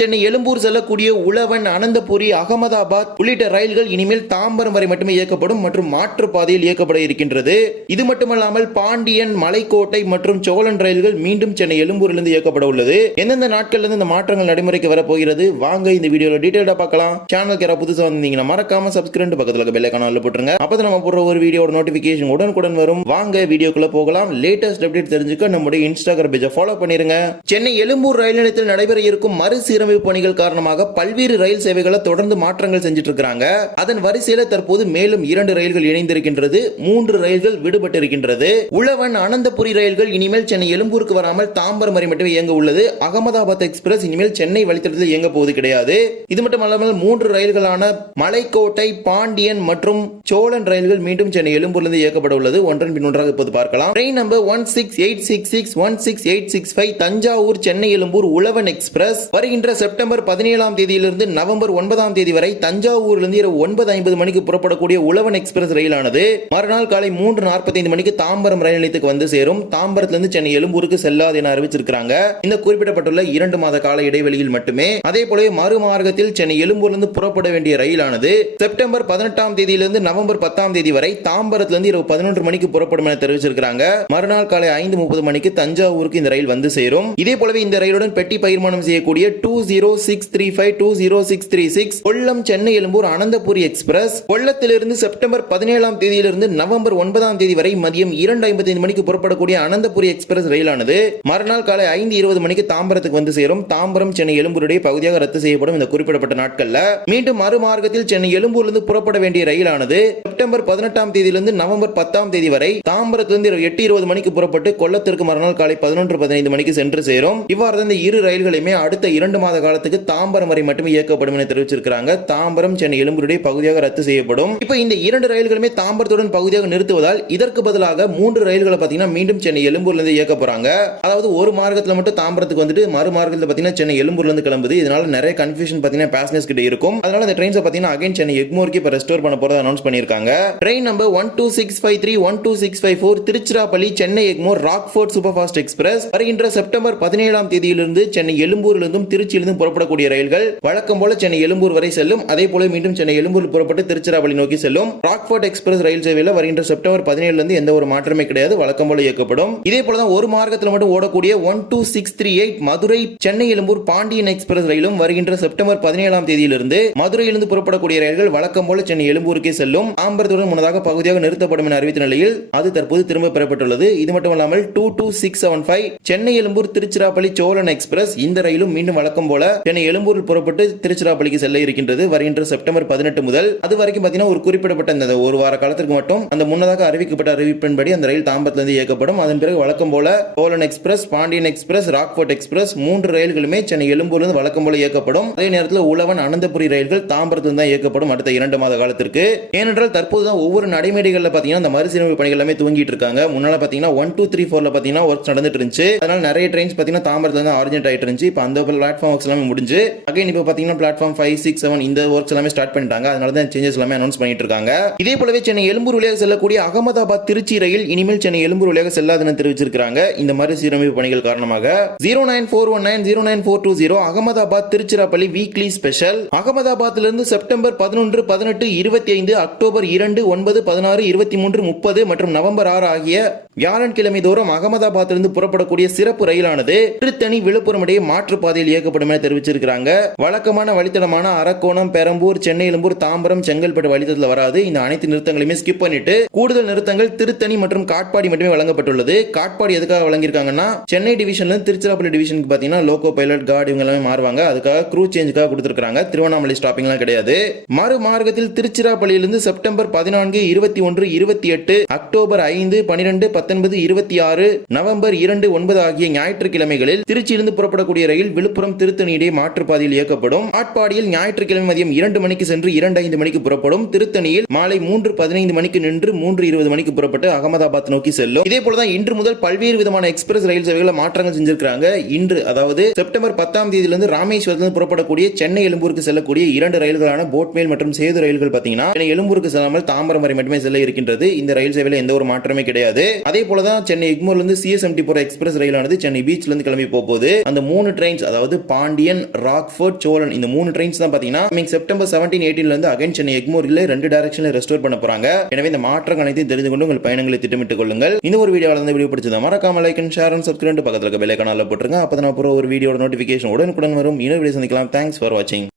சென்னை எழும்பூர் செல்லக்கூடிய உழவன் அனந்தபுரி அகமதாபாத் உள்ளிட்ட ரயில்கள் இனிமேல் தாம்பரம் வரை மட்டுமே இயக்கப்படும் மற்றும் மாற்று பாதையில் இயக்கப்பட இருக்கின்றது. இது மட்டுமல்லாமல் பாண்டியன் மலைக்கோட்டை மற்றும் சோழன் ரயில்கள் மீண்டும் சென்னை எழும்பூரிலிருந்து இயக்கப்பட உள்ளது. எந்தெந்த நாட்கள்ல இருந்து இந்த மாற்றங்கள் நடைமுறைக்கு வரப்போகிறது? வாங்க இந்த வீடியோல டீடைலா பார்க்கலாம். சேனலுக்கு யாராவது புதுசா வந்தீங்கன்னா மறக்காம சப்ஸ்கிரைப் பக்கத்துல இருக்க பெல் போட்டுருங்க. அப்பதான் நம்ம போடுற ஒரு வீடியோட நோட்டிபிகேஷன் உடனுக்குடன் வரும். வாங்க வீடியோக்குள்ள போகலாம். லேட்டஸ்ட் அப்டேட் தெரிஞ்சுக்க நம்முடைய இன்ஸ்டாகிராம் பேஜை ஃபாலோ பண்ணிருங்க. சென்னை எழும்பூர் ரயில் நிலையத்தில் நடைபெற இருக்கும் சீரமைப்பு பணிகள் காரணமாக பல்வேறு ரயில் சேவைகளை தொடர்ந்து மாற்றங்கள் செஞ்சுட்டு இருக்காங்க அதன் வரிசையில தற்போது மேலும் இரண்டு ரயில்கள் இணைந்திருக்கின்றது. மூன்று ரயில்கள் விடுபட்டு இருக்கின்றது உழவன் அனந்தபுரி ரயில்கள் இனிமேல் சென்னை எழும்பூருக்கு வராமல் தாம்பரம் வரை மட்டுமே இயங்க உள்ளது. அகமதாபாத் எக்ஸ்பிரஸ் இனிமேல் சென்னை வழித்தடத்தில் இயங்க போவது கிடையாது. இது மட்டுமல்லாமல் மூன்று ரயில்களான மலைக்கோட்டை பாண்டியன் மற்றும் சோழன் ரயில்கள் மீண்டும் சென்னை எழும்பூரிலிருந்து இயக்கப்பட உள்ளது. ஒன்றன் பின் ஒன்றாக இப்போது பார்க்கலாம். Train number one six eight six six one six eight six five Thanjavur Chennai Ezhumbur Uzhavan express. வருகின்ற வர செப்டம்பர் பதினேழாம் தேதியிலிருந்து நவம்பர் ஒன்பதாம் தேதி வரை தஞ்சாவூரிலிருந்து இரவு ஒன்பது ஐம்பது மணிக்கு புறப்படக்கூடிய உழவன் எக்ஸ்பிரஸ் ரயிலானது மறுநாள் காலை மூன்று நாற்பத்தைந்து மணிக்கு தாம்பரம் ரயில் நிலையத்துக்கு வந்து சேரும். தாம்பரத்திலிருந்து சென்னை எழும்பூருக்கு செல்லாது என அறிவிச்சிருக்காங்க இந்த குறிப்பிடப்பட்டுள்ள இரண்டு மாத கால இடைவெளியில் மட்டுமே அதே போலவே மறுமார்க்கத்தில் சென்னை எழும்பூரிலிருந்து புறப்பட வேண்டிய ரயிலானது செப்டம்பர் பதினெட்டாம் தேதியிலிருந்து நவம்பர் பத்தாம் தேதி வரை தாம்பரத்திலிருந்து இரவு பதினொன்று மணிக்கு புறப்படும் என தெரிவிச்சிருக்கிறாங்க. மறுநாள் காலை ஐந்து முப்பது மணிக்கு தஞ்சாவூருக்கு இந்த ரயில் வந்து சேரும். இதே போலவே இந்த ரயிலுடன் பெட்டி பகிர்மானம் செய்யக்கூடிய two zero six three five two zero six three six Kollam Chennai Ezhumbur Ananthapuri express. கொல்லத்திலிருந்து September பதினேழாம் தேதியிலிருந்து நவம்பர் ஒன்பதாம் தேதி வரை மதியம் இரண்டு ஐம்பத்தைந்து மணிக்கு புறப்படக்கூடிய அனந்தபுரி எக்ஸ்பிரஸ் ரயிலானது மறுநாள் காலை ஐந்து இருபது மணிக்கு தாம்பரத்துக்கு வந்து சேரும். தாம்பரம் சென்னை எழும்பூருடைய பகுதியாக ரத்து செய்யப்படும் இந்த குறிப்பிடப்பட்ட நாட்கள்ல. மீண்டும் மறுமார்க்கத்தில் சென்னை எழும்பூரிலிருந்து புறப்பட வேண்டிய ரயிலானது செப்டம்பர் பதினெட்டாம் தேதியிலிருந்து நவம்பர் பத்தாம் தேதி வரை தாம்பரத்திலிருந்து எட்டு இருபது மணிக்கு புறப்பட்டு கொல்லத்திற்கு மறுநாள் காலை பதினொன்று பதினைந்து மணிக்கு சென்று சேரும். இவ்வாறு இந்த இரு ரயில்களையுமே அடுத்த இரண்டு மாத காலத்துக்கு தாம்பரம் வரை மட்டுமே இயக்கப்படும் என தெரிவிச்சிருக்காங்க தாம்பரம் சென்னை எழும்பூருடைய பகுதியாக ரத்து செய்யப்படும். இப்போ இந்த இரண்டு ரயில்களுமே தாம்பரத்துடன் பகுதியாக நிறுத்துவதால் இதற்கு பதிலாக மூன்று ரயில்களை பார்த்தீங்கன்னா மீண்டும் சென்னை எழும்பூர்ல இருந்து இயக்க போறாங்க. அதாவது ஒரு மார்க்கத்தில் மட்டும் தாம்பரத்துக்கு வந்துட்டு மறு மார்க்கத்தில் பார்த்தீங்கன்னா சென்னை எழும்பூர்ல இருந்து கிளம்புது. இதனால நிறைய கன்ஃபியூஷன் பார்த்தீங்கன்னா பேசஞ்சர்ஸ் கிட்ட இருக்கும். அதனால இந்த ட்ரெயின்ஸை பார்த்தீங்கன்னா அகைன் சென்னை எக்மோர்க்கு இப்போ ரெஸ்டோர் பண்ண போறதை அனௌன்ஸ் பண்ணியிருக்காங்க. Train number one two six five three one two six five four Tiruchirappalli Chennai Egmore Rockfort super fast express. வருகின்ற செப்டம்பர் பதினேழாம் தேதியிலிருந்து சென்னை எழும்பூரிலிருந்தும் திருச்சியிலிருந்தும் புறப்படக்கூடிய ரயில்கள் வழக்கம் போல சென்னை எழும்பூர் வரை செல்லும். அதே போல மீண்டும் சென்னை எழும்பூர் புறப்பட்டு திருச்சிராப்பள்ளி நோக்கி செல்லும். ராக்ஃபோர்ட் எக்ஸ்பிரஸ் ரயில் சேவையில் வருகின்ற செப்டம்பர் பதினேழுல இருந்து எந்த ஒரு மாற்றமே கிடையாது. வழக்கம் போல இயக்கப்படும். இதே போலதான் ஒரு மார்க்கத்தில் மட்டும் ஓடக்கூடிய one two six three eight Madurai Chennai Ezhumbur Pandian express ரயிலும் வருகின்ற செப்டம்பர் பதினேழாம் தேதியிலிருந்து மதுரையிலிருந்து புறப்படக்கூடிய ரயில்கள் வழக்கம் போல சென்னை எழும்பூருக்கே செல்லும். ஆம்பரத்துடன் முன்னதாக பகுதியாக நிறுத்தப்படும் என அறிவித்த நிலையில் அது தற்போது திரும்ப பெறப்பட்டுள்ளது. இது மட்டுமல்லாமல் two two six seven five Chennai Ezhumbur Tiruchirappalli Cholan express இந்த ரயிலும் மீண்டும் வழக்கம் போல சென்னை எழும்பூரில் புறப்பட்டு திருச்சிராப்பள்ளிக்கு செல்ல இருக்கின்றது. வருகின்ற செப்டம்பர் பதினெட்டு முதல் அது வரைக்கும் பார்த்தீங்கன்னா ஒரு குறிப்பிடப்பட்ட இந்த ஒரு வார காலத்திற்கு மட்டும் அந்த முன்னதாக அறிவிக்கப்பட்ட அறிவிப்பின்படி அந்த ரயில் தாம்பரத்திலிருந்து இயக்கப்படும். அதன் பிறகு வழக்கம் போல pollen express Pandian express Rockfort express மூன்று ரயில்களுமே சென்னை எழும்பூரிலிருந்து வழக்கம் போல இயக்கப்படும். அதே நேரத்தில் உழவன் அனந்தபுரி ரயில்கள் தாம்பரத்திலிருந்து தான் இயக்கப்படும் அடுத்த இரண்டு மாத காலத்திற்கு. ஏனென்றால் தற்போது தான் ஒவ்வொரு நடைமேடைகளில் பார்த்தீங்கன்னா அந்த மறுசீரமைப்பு பணிகள் எல்லாமே தூங்கிட்டு இருக்காங்க. முன்னால பார்த்தீங்கன்னா ஒன் டூ த்ரீ ஃபோர்ல பார்த்தீங்கன்னா ஒர்க் நடந்துட்டு இருந்துச்சு. அதனால நிறைய ட்ரெயின்ஸ் பார்த்தீங்கன்னா தாம்பரத்துல தான் ஆர்ஜென்ட் ஆயிட்டு இருந்துச்சு. இப்போ அந்த பிளாட்ஃபார்ம் ஒர்க்ஸ் எல்லாமே முடிஞ்சு அகைன் இப்போ பார்த்தீங்கன்னா பிளாட்ஃபார்ம் ஃபைவ் சிக்ஸ் செவன் இந்த ஒர்க்ஸ் எல்லாமே ஸ்டார்ட் பண்ணிட்டாங்க. அதனால தான் சேஞ்சஸ் எல்லாமே அனௌன்ஸ் பண்ணிட்டு இருக்காங்க இதே போலவே சென்னை எழும்பூர் வழியாக செல்லக்கூடிய அகமதாபாத் திருச்சி ரயில் இனிமேல் சென்னை எழும்பூர் வழியாக செல்லாதுன்னு தெரிவிச்சிருக்காங்க இந்த மாதிரி சீரமைப்பு பணிகள் காரணமாக. Zero nine four one nine zero nine four two zero Ahmedabad Tiruchirappalli weekly special அகமதாபாத்திலிருந்து September பதினொன்று பதினெட்டு இருபத்தி ஐந்து அக்டோபர் இரண்டு ஒன்பது பதினாறு இருபத்தி மூன்று முப்பது மற்றும் நவம்பர் ஆறு ஆகிய வியாழன்கிழமை தோறும் அகமதாபாத்திலிருந்து புறப்படக்கூடிய சிறப்பு ரயிலானது திருத்தணி விழுப்புரம் இடையே மாற்றுப்பாதையில் இயக்கப்படும் என தெரிவிச்சிருக்காங்க வழக்கமான வழித்தடமான அரக்கோணம் பெரம்பூர் சென்னை எழும்பூர் தாம்பரம் செங்கல்பட்டு வழித்தடத்தில் வராது. இந்த அனைத்து நிறுத்தங்களையுமே ஸ்கிப் பண்ணிட்டு கூடுதல் நிறுத்தங்கள் திருத்தணி மற்றும் காட்பாடி மட்டுமே வழங்கப்பட்டுள்ளது. காட்பாடி எதுக்காக வழங்கியிருக்காங்கன்னா சென்னை டிவிஷன்ல திருச்சிராப்பள்ளி டிவிஷனுக்கு பார்த்தீங்கன்னா லோகோ பைலட் கார்டு இவங்க எல்லாமே மாறுவாங்க. அதுக்காக க்ரூ சேஞ்சுக்காக கொடுத்துருக்காங்க திருவண்ணாமலை ஸ்டாப்பிங்லாம் கிடையாது. மறு மார்க்கத்தில் திருச்சிராப்பள்ளியிலிருந்து செப்டம்பர் பதினான்கு இருபத்தி ஒன்று இருபத்தி எட்டு அக்டோபர் ஐந்து பனிரெண்டு பத்தொன்பது இருபத்தி ஆறு நவம்பர் இரண்டு ஒன்பது ஆகிய ஞாயிற்றுக்கிழமைகளில் திருச்சியிலிருந்து புறப்படக்கூடிய ரயில் விழுப்புரம் திருத்தணி இடையே மாற்றுப்பாதையில் இயக்கப்படும். ஆட்பாடியில் ஞாயிற்றுக்கிழமை மதியம் இரண்டு மணிக்கு சென்று இரண்டு ஐந்து மணிக்கு புறப்படும். திருத்தணியில் மாலை மூன்று பதினைந்து மணிக்கு நின்று மூன்று இருபது மணிக்கு புறப்பட்டு அகமதாபாத் நோக்கி செல்லும். இதே போலதான் இன்று முதல் பல்வேறு விதமான எக்ஸ்பிரஸ் ரயில் சேவைகளை மாற்றங்கள் செஞ்சிருக்காங்க இன்று அதாவது செப்டம்பர் பத்தாம் தேதியிலிருந்து ராமேஸ்வரத்திலிருந்து புறப்படக்கூடிய சென்னை எழும்பூருக்கு செல்லக்கூடிய இரண்டு ரயில்களான போட்மேல் மற்றும் சேது ரயில்கள் பாத்தீங்கன்னா சென்னை எழும்பூருக்கு செல்லாமல் தாம்பரம் வரை மட்டுமே செல்ல இருக்கின்றது. இந்த ரயில் சேவையில் எந்த ஒரு மாற்றமே கிடையாது. அதே போலதான் சென்னை எக்மோர்லேருந்து சிஎஸ்எம்டி போகிற எக்ஸ்பிரஸ் ரயிலானது சென்னை பீச்லேருந்து கிளம்பி போகுது அந்த மூணு ட்ரெயின்ஸ் அதாவது பாண்டியன் ராக்ஃபோர்ட் சோழன் இந்த மூணு ட்ரெயின்ஸ் தான் பார்த்தீங்கன்னா coming செப்டம்பர் செவன்டீன் எயிட்டீன்ல இருந்து அகைன் சென்னை எக்மோரில் ரெண்டு டேரக்ஷனில் ரெஸ்டோர் பண்ண போகிறாங்க எனவே இந்த மாற்றங்கள் அனைத்தையும் தெரிந்து கொண்டு உங்கள் பயணங்களை திட்டமிட்டுக் கொள்ளுங்கள். இந்த ஒரு வீடியோ வளர்ந்த வீடியோ பிடிச்சதா மறக்காம like and share and subscribe பக்கத்தில் இருக்க பெல் ஐக்கான போட்டுருங்க. அப்பதான் அப்புறம் ஒரு வீடியோட நோட்டிஃபிகேஷன் உடனுக்குடன் வரும். இன்னொரு வீடியோ சந்திக்கலாம். தேங்க்ஸ் ஃபார் வாட்சிங்